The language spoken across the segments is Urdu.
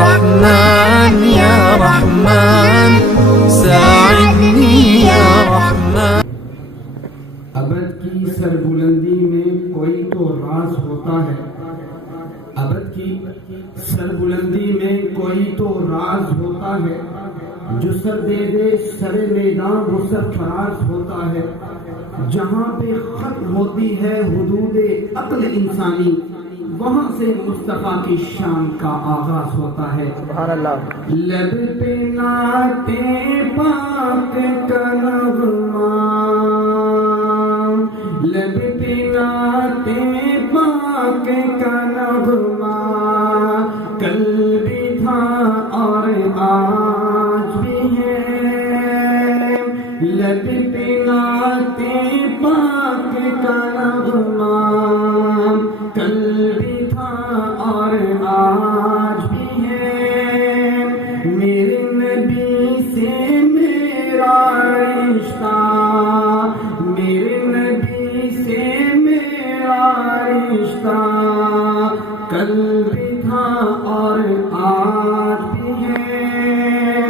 رحمن یا رحمن ساعدنی یا رحمن۔ ابد کی سربلندی میں کوئی تو راز ہوتا ہے، ابد کی سربلندی میں کوئی تو راز ہوتا ہے، جو سر دے دے سر میدان وہ سرفراز ہوتا ہے۔ جہاں پہ ختم ہوتی ہے حدود عقل انسانی، وہاں سے مصطفیٰ کی شان کا آغاز ہوتا ہے۔ سبحان اللہ۔ لب پہ نعت پاک کا نغمہ، لب پہ نعت پاک کا نغمہ، کل بھی تھا اور آج بھی ہے۔ لب پہ نعت پاک کا نغمہ، کل بھی تھا اور آج بھی ہے۔ میرے نبی سے میرا رشتہ، میرے نبی سے میرا رشتہ، کل بھی تھا اور آج بھی ہے۔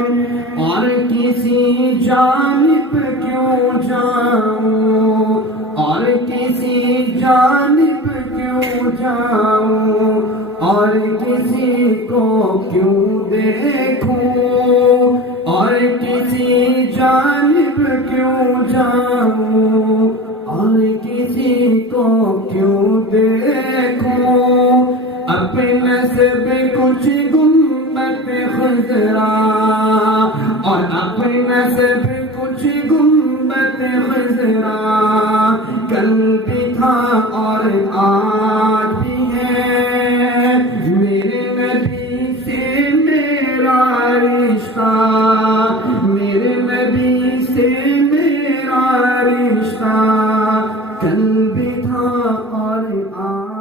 اور کسی جانب کیوں جاؤں، اور کسی جانب کیوں جاؤں، اور کسی کو کیوں دیکھوں، اور کسی جانب کیوں جاؤں، اور کسی کو کیوں دیکھوں۔ اپنے نسب کچھ گنبد خضرا، اور اپنے نسب کچھ گنبد خضرا، کل بھی تھا اور آج بھی ہے۔ میرے نبی سے میرا رشتہ، میرے نبی سے میرا رشتہ، کل بھی تھا اور آج